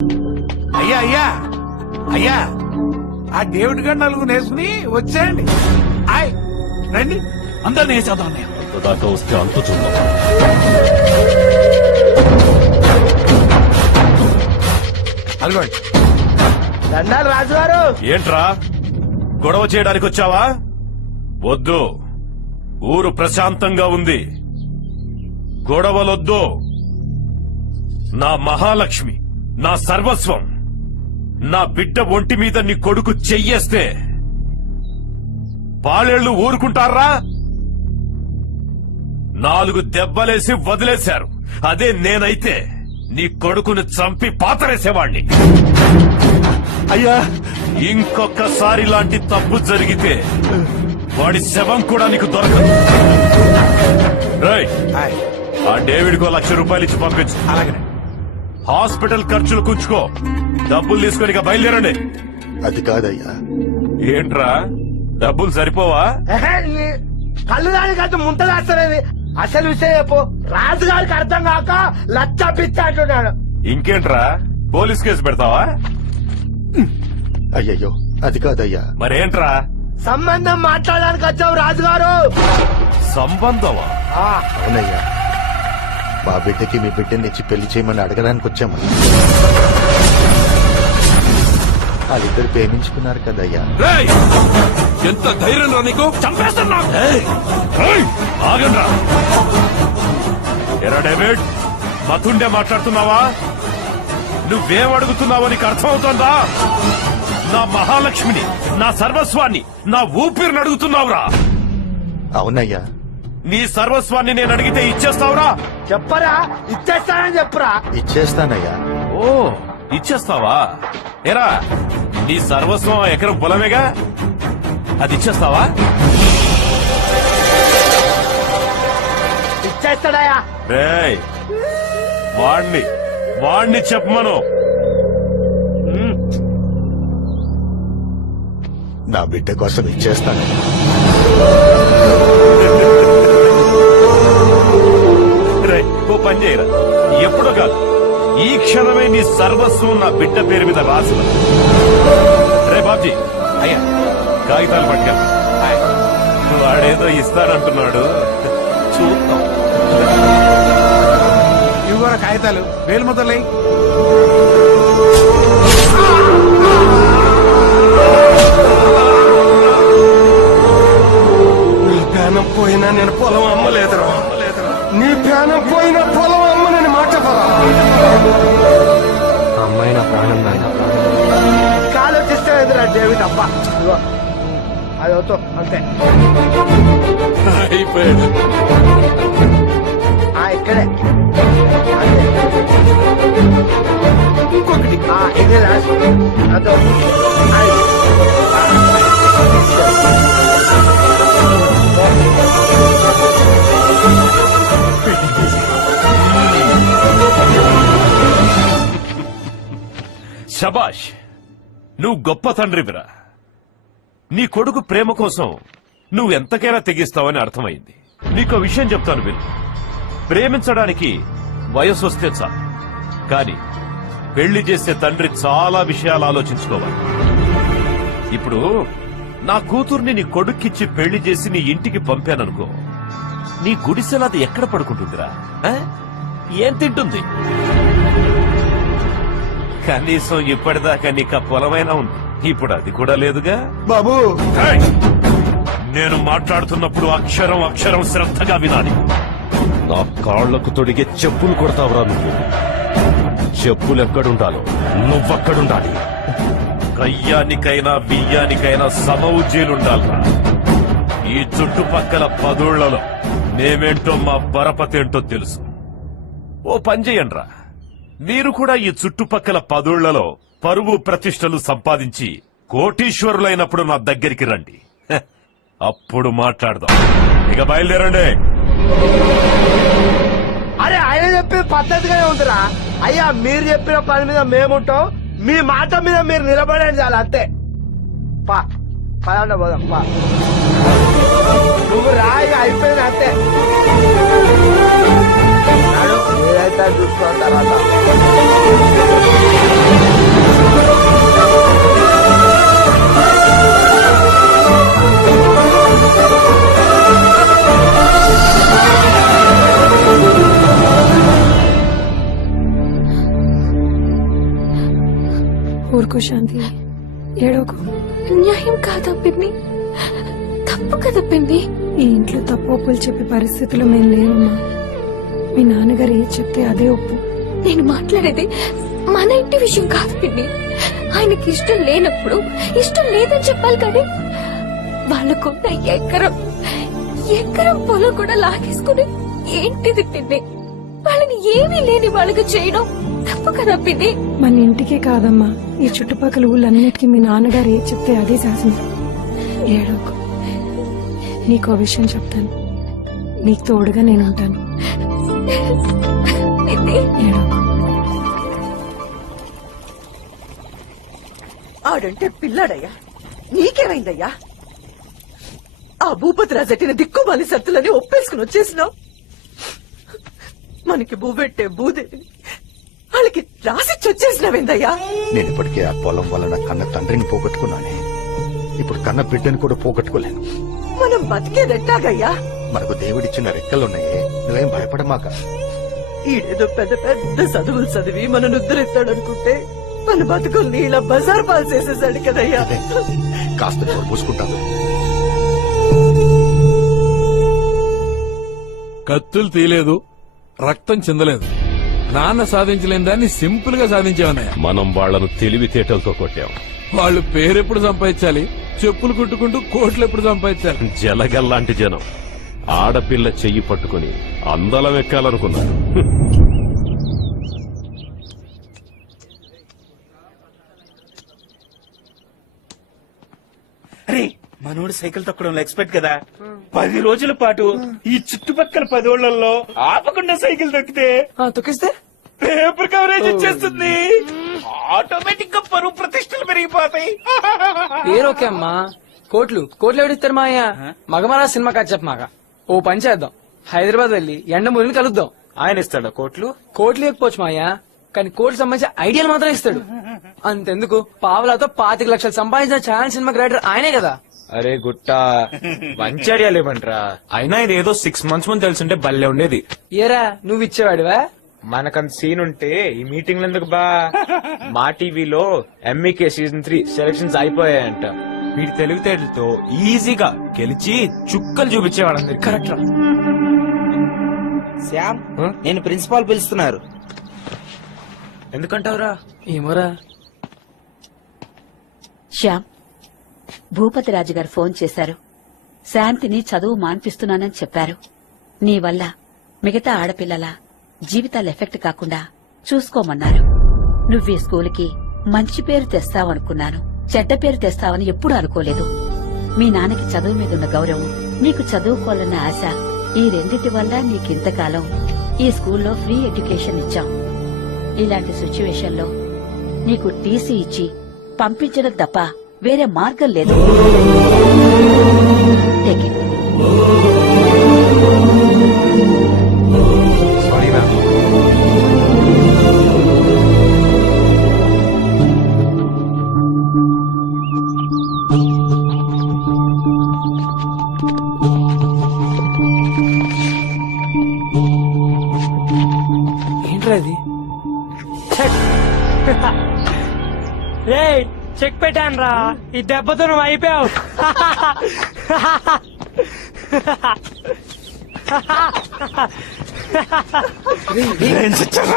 అయ్యా అయ్యా అయ్యా ఆ డేవిడ్ గారు నలుగురు నేసుకుని వచ్చేయండి. ఆయ్ రండి. అందరినీ వేసేద్దాం అన్నయ్య. దాకా వస్తే అంతు చూద్దాం. అదిగోండి. దండాలు రాజుగారు. ఏంట్రా గొడవ చేయడానికి వచ్చావా? వద్దు, ఊరు ప్రశాంతంగా ఉంది, గొడవలొద్దు. నా మహాలక్ష్మి, నా సర్వస్వం, నా బిడ్డ ఒంటి మీద నీ కొడుకు చెయ్యేస్తే పాలేళ్లు ఊరుకుంటారా? 4 దెబ్బలేసి వదిలేశారు. అదే నేనైతే నీ కొడుకుని చంపి పాతరేసేవాణ్ణి. అయ్యా, ఇంకొకసారి లాంటి తప్పు జరిగితే వాడి శవం కూడా నీకు దొరకదు. రైట్, ఆయ్ ఆ డేవిడ్ కో 1,00,000 రూపాయలు ఇచ్చి పంపించు. అలాగే హాస్పిటల్ ఖర్చులు కూర్చుకో. డబ్బులు తీసుకొని ఇక బయలుదేరండి. అది కాదయ్యా. ఏంట్రా డబ్బులు సరిపోవా? కళ్ళు దానికంటే ముంత దాస్తలేదు. అసలు విషయం చెప్పు. రాజుగారికి అర్థం కాక లచ్చ పిచ్చ అంటున్నాడు. ఇంకేంట్రా పోలీస్ కేసు పెడతావా? అయ్యయ్యో, అది కాదయ్యా. మరేంట్రా సంబంధం మాట్లాడడానికి వచ్చావు రాజుగారు. సంబంధమా? అవునయ్యా, మా బిడ్డకి మీ బిడ్డనిచ్చి పెళ్లి చేయమని అడగడానికి వచ్చామని. వాళ్ళిద్దరు ప్రేమించుకున్నారు కదయ్యా. రేయ్, ఎంత ధైర్యం రా నీకు? చంపేస్తున్నా. ఆగండ్రా. ఎరా డేవిడ్, మతుండే మాట్లాడుతున్నావా? నువ్వేం అడుగుతున్నావో నీకు అర్థమవుతోందా? నా మహాలక్ష్మిని, నా సర్వస్వాన్ని, నా ఊపిరిని అడుగుతున్నావురా? అవునయ్యా. నీ సర్వస్వాన్ని నేను అడిగితే ఇచ్చేస్తావురా? చెప్పరా, ఇచ్చేస్తానని చెప్పురా. ఇచ్చేస్తానయ్యా. ఓ, ఇచ్చేస్తావా? ఎరా, నీ సర్వస్వం ఎకరం పొలమేగా, అది ఇచ్చేస్తావా? ఇచ్చేస్తాడయా. రేయ్, వాణ్ణి చెప్పమను. నా బిడ్డ కోసం ఇచ్చేస్తాను. రేయ్, ఓ పని చేయరా, ఎప్పుడో కాదు, ఈ క్షణమే నీ సర్వస్వం నా బిడ్డ పేరు మీద రాసు. రే బాబ్జీ, అయ్యా కాగితాలు పట్టుకెళ్ళ. ఆయ్ వాడేదో ఇస్తానంటున్నాడు, చూద్దాం. ఇవి కూడా కాగితాలు. వేలు మొదలై నీ ప్రాణం పోయినా నేను పొలం అమ్మలేదురా. నీ ప్రాణం పోయినా పొలం అమ్మనని మాట అమ్మాయి నా ప్రాణం నాయన. ఆలోచిస్తావేంద్రా డేవిడ్ అబ్బా. ఇదిగో, అది అవుతో అంతే. అయిపోయాడు. ఇక్కడే అంతే. ఇంకొకటి ఇదే లాస్ట్. అదో శబాష్, నువ్వు గొప్ప తండ్రివిరా. నీ కొడుకు ప్రేమ కోసం నువ్వు ఎంతకైనా తెగిస్తావని అర్థమైంది. నీకో విషయం చెప్తాను విను. ప్రేమించడానికి వయసు వస్తే చాలు, కానీ పెళ్లి చేసే తండ్రి చాలా విషయాలు ఆలోచించుకోవాలి. ఇప్పుడు నా కూతుర్ని నీ కొడుక్కిచ్చి పెళ్లి చేసి నీ ఇంటికి పంపాననుకో, నీ గుడిసెలు అది ఎక్కడ పడుకుంటుందిరా? ఏం తింటుంది? కనీసం ఇప్పటిదాకా నీకు ఆ పొలమైనా ఉంది. ఇప్పుడు అది కూడా లేదుగా బాబు. ఏయ్! నేను మాట్లాడుతున్నప్పుడు అక్షరం అక్షరం శ్రద్ధగా వినాలి. నా కాళ్లకు తొడిగే చెప్పులు కొడతావురా నువ్వు. చెప్పులు ఎక్కడుండాలో నువ్వక్కడుండాలి. కయ్యానికైనా బియ్యానికైనా సమవుజ్జీలుండాలరా. ఈ చుట్టుపక్కల 10 ఊళ్ళలో మేమేంటో మా పరపతేంటో తెలుసు. ఓ పని చెయ్యండ్రా, మీరు కూడా ఈ చుట్టుపక్కల 10 ఊళ్ళలో పరువు ప్రతిష్టలు సంపాదించి కోటీశ్వరులైనప్పుడు నా దగ్గరికి రండి. హె, అప్పుడు మాట్లాడదాం. ఇక బయలుదేరండి. అరే, ఆయన చెప్పిన పద్ధతిగానే ఉందిరా. అయ్యా, మీరు చెప్పిన పని మీద మేముంటాం, మీ మాట మీద మీరు నిలబడండి చాలు, అంతే. పా పదండి, పోదాం. పా నువ్వు రాయి అయిపోయింది, అంతే. ఏదైతే చూసుకో తర్వాత. ఊరుకో శాంతి, ఏడోకు. న్యాయం కాదా పిన్ని? తప్పు కదా పిన్ని. ఈ ఇంట్లో తప్పు ఒప్పులు చెప్పే పరిస్థితిలో మేము లేవమ్మా. మీ నాన్నగారు ఏది చెప్తే అదే ఒప్పు. నేను మాట్లాడేది మన ఇంటి విషయం కాదు పిన్ని. ఆయనకి ఇష్టం లేనప్పుడు ఇష్టం లేదని చెప్పాలి కానీ వాళ్ళకున్న ఎకరం పొలం కూడా లాగేసుకుని ఏంటిది పిన్ని? వాళ్ళని ఏమీ లేని వాళ్ళకి చేయడం తప్పు కదా పిన్ని. మన ఇంటికే కాదమ్మా, ఈ చుట్టుపక్కల ఊళ్ళన్నిటికీ మీ నాన్నగారు ఏది చెప్తే అదే శాసనం. ఏడోకు. నీకో విషయం చెప్తాను, నీకు తోడుగా నేను ఉంటాను. పిన్ని ఏడోకు. ఆడంటే పిల్లాడయ్యా, నీకేమైందయ్యా? ఆ భూపతి రాజట్టిన దిక్కుమాలి సత్తులని ఒప్పేసుకుని వచ్చేసినావు. మనకి భూపెట్టే భూదేవి వాళ్ళకి రాసిచ్చి వచ్చేసినావేందయ్యా? నేను ఇప్పటికే ఆ పొలం వలన కన్న తండ్రిని పోగొట్టుకున్నానే. ఇప్పుడు కన్న బిడ్డని కూడా పోగొట్టుకోలేను. మనం బతికేదెట్టాగయ్యా? మనకు దేవుడిచ్చిన రెక్కలున్నాయే, నువ్వేం భయపడమాక. ఈడేదో పెద్ద పెద్ద చదువులు చదివి మన నుద్దరెత్తాడనుకుంటే మన బతుకుల్ని ఇలా బజార్ పాలు చేసేసాడు కదయ్యా. అదే, కాస్త చోటు పూసుకుంటాను. కత్తులు తీయలేదు, రక్తం చిందలేదు. నాన్న సాధించలేని దాన్ని సింపుల్ గా సాధించామన్నయ్య. మనం వాళ్లను తెలివితేటలతో కొట్టాం. వాళ్ళు పేరెప్పుడు సంపాదించాలి, చెప్పులు కుట్టుకుంటూ కోట్లు ఎప్పుడు సంపాదించాలి. జలగల్లాంటి జనం ఆడపిల్ల చెయ్యి పట్టుకుని అందలం ఎక్కాలనుకున్నారు. అరే మనోడు సైకిల్ తొక్కడంలో ఎక్స్పర్ట్ కదా. 10 రోజుల పాటు ఈ చుట్టుపక్కల 10 ఊళ్ళల్లో ఆపకుండా సైకిల్ తొక్కితే తొక్కిస్తే పేపర్ కవరేజ్ ఇచ్చేస్తుంది. ఆటోమేటిక్ గా పరువు ప్రతిష్టలు పెరిగిపోతాయి. పేరోకే అమ్మా, కోట్లు ఎవడిస్తారు మా అయ్య? మగమరా సినిమా కాదు చెప్పమాక. ఓ పని చేద్దాం, హైదరాబాద్ వెళ్ళి ఎండమూరిని కలుద్దాం. ఆయన ఇస్తాడా కోట్లు? కోట్లు ఇవ్వకపోవచ్చు మా అయ్య, కానీ కోట్లు సంబంధించిన ఐడియాలు మాత్రం ఇస్తాడు. అంతెందుకు, పావలాతో 25 లక్షలు సంపాదించిన ఛానల్ సినిమా క్రియేటర్ ఆయనే కదా. అరే గుట్ట మంచి ఐడియా లేవంట్రా. అయినా ఇది ఏదో 6 months ముందు తెలుసుంటే భలే ఉండేది. ఏరా నువ్వు ఇచ్చేవాడివా? మనకంత సీన్ ఉంటే ఈ మీటింగ్ ఎందుకు బా? మా టీవీలో ఎంఈకే సీజన్ 3 సెలక్షన్స్ అయిపోయాయంట. వీడి తెలివితేటలతో ఈజీగా గెలిచి చుక్కలు చూపించేవాడు. కరెక్ట్ రా. శ్యామ్, నేను ప్రిన్సిపాల్ పిలుస్తున్నారు. ఎందుకంటావురా? ఏమోరా. శ్యామ్, భూపతి రాజు గారు ఫోన్ చేశారు. శాంతిని చదువు మాన్పిస్తున్నానని చెప్పారు. నీ వల్ల మిగతా ఆడపిల్లల జీవితాలు ఎఫెక్ట్ కాకుండా చూసుకోమన్నారు. నువ్వీ స్కూలుకి మంచి పేరు తెస్తావనుకున్నాను, చెడ్డ పేరు తెస్తావని ఎప్పుడూ అనుకోలేదు. మీ నాన్నకి చదువు మీదున్న గౌరవం, నీకు చదువుకోవాలన్న ఆశ, ఈ రెండిటి వల్ల నీకింతకాలం ఈ స్కూల్లో ఫ్రీ ఎడ్యుకేషన్ ఇచ్చాం. ఇలాంటి సిచ్యువేషన్ లో నీకు టీసీ ఇచ్చి పంపించడం తప్ప వేరే మార్గం లేదు. Take it. Sorry ma'am. ఏంట్రా ఇది? చెక్ పెట్టాను రా, ఈ దెబ్బతో నువ్వు అయిపోయావు.